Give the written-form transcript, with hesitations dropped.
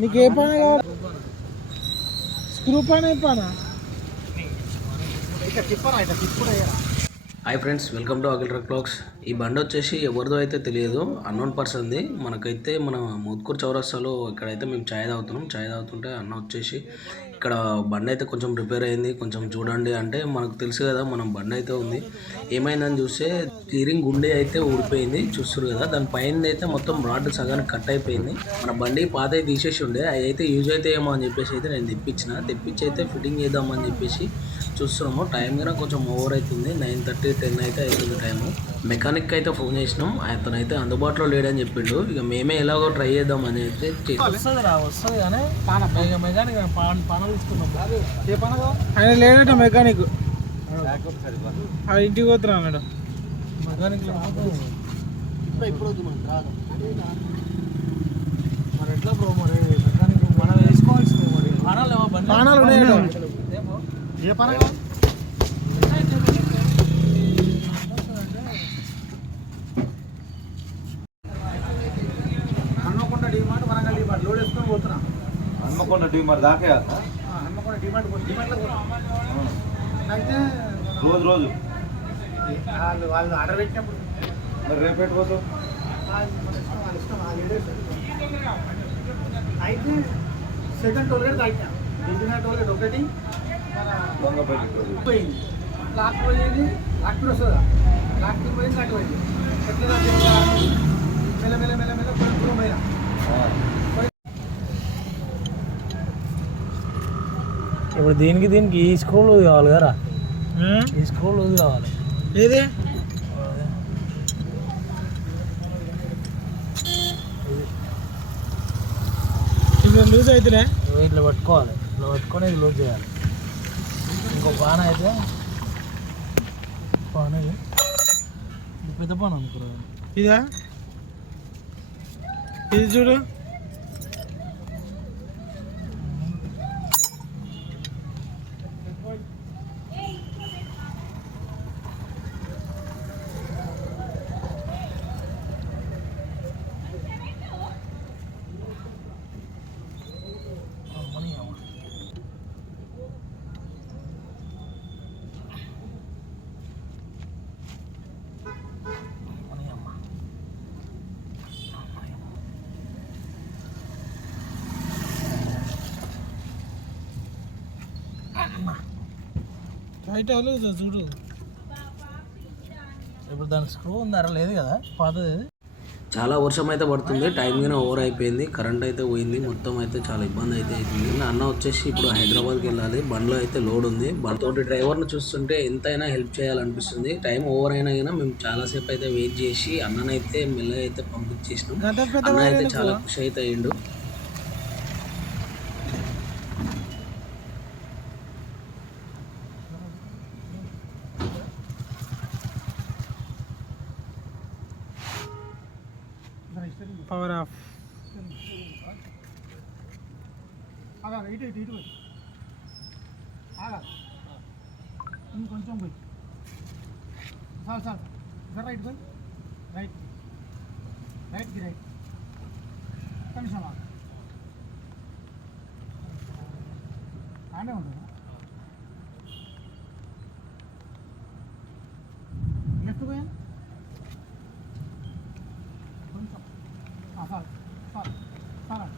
నీకు ఏ పని కావాలి? స్క్రూ పని ఏ పనా? Hi friends, welcome to Akhil truck blogs. ఈ బండి వచ్చేసి ఎవరిదో అయితే తెలియదు, అన్నోన్ పర్సన్ది. మనకైతే మన మోత్కూర్ చౌరస్తాలో ఇక్కడైతే మేము ఛాయ్ తాగుతుంటే అన్న వచ్చేసి ఇక్కడ బండి అయితే కొంచెం రిపేర్ అయింది, కొంచెం చూడండి అంటే మనకు తెలుసు కదా మనం బండి అయితే ఉంది. ఏమైందని చూస్తే స్టీరింగ్ గుండె అయితే ఊడిపోయింది, చూస్తారు కదా. దాని పైన అయితే మొత్తం రాడ్ సగానికి కట్ అయిపోయింది. మన బండి పాత అయితే తీసేసి ఉండే, అవి అయితే యూజ్ అయితే ఏమో అని చెప్పేసి అయితే నేను తెప్పించి అయితే ఫిట్టింగ్ చేద్దామని చెప్పేసి చూస్తున్నాము. టైం కూడా కొంచెం ఓవర్ అవుతుంది, 9:30 10 అయితే అవుతుంది టైము. మెకానిక్ అయితే ఫోన్ చేసినాం, అతనైతే అందుబాటులో లేడని చెప్పిండు. ఇక మేమే ఎలాగో ట్రై చేద్దాం అని అయితే వస్తుంది కానీ మెకానిక్ పనులు తీసుకున్నాం. ఆయన లేడట మెకానిక్, ఇంటికి పోతున్నా అన్నాడు మెకానిక్. మరి ఎట్లా బ్రో, మరి మెకానిక్ మనం వేసుకోవాల్సింది. మరి పానాలు ఉన్నాయి. ఏ పని హన్మకొండ డిమార్ట్, వరంగల్ డిమార్ట్ లోడ్ వేసుకొని పోతున్నా. హన్మకొండ డిమార్ట్ దాకా? హన్మకొండ డిమార్ట్లో అయితే రోజు వాళ్ళు ఆర్డర్ పెట్టినప్పుడు. మరి రేపు పెట్టుకోతావు? వాళ్ళ ఇష్టం అయితే సెకండ్ టోల్గేట్ తాగినా. ఇంజనీర్ టోల్గేట్ ఒకటి పోయింది, లాక్ పోయింది. లాక్ కూడా వస్తుందా? లాక్ పోయింది, లాక్ పోయింది. ఎట్లా మెల్ల కొంచెం దూరం పోయినా. ఇప్పుడు దీనికి ఈ స్క్రూల్ కావాలి కదా, ఈ స్క్రూల్ కావాలి. ఏది ఇప్పుడు లూజ్ అవుతులే, ఇట్లా పట్టుకోవాలి. ఇట్లా పట్టుకొని ఇది లూజ్ చేయాలి. ఇంకో పాన అయితే పాన పెద్ద పాన అనుకురా. ఇదా ఇది చూడు, చూడు. ఇప్పుడు దానికి స్క్రూ ఉందారా? లేదు కదా, పాతది. చాలా వర్షం అయితే పడుతుంది, టైం కూడా ఓవర్ అయిపోయింది, కరెంట్ అయితే పోయింది, మొత్తం అయితే చాలా ఇబ్బంది అయితే అవుతుంది. అన్న వచ్చేసి ఇప్పుడు హైదరాబాద్కి వెళ్ళాలి, బండ్లో అయితే లోడ్ ఉంది. తోటి డ్రైవర్ని చూస్తుంటే ఎంతైనా హెల్ప్ చేయాలనిపిస్తుంది. టైం ఓవర్ అయినా కానీ మేము చాలాసేపు అయితే వెయిట్ చేసి అన్ననైతే మెల్లగా అయితే పంపించేసినాం. అన్న అయితే చాలా ఖుషి అయితే అయ్యిండు. Power of. ఇటు పోయి ఇంకొంచెం పోయి సార్ రైట్ పోయి రైట్కి కొంచెం ఆడే ఉంటుంది. లెఫ్ట్ పోయా కొంచెం సార్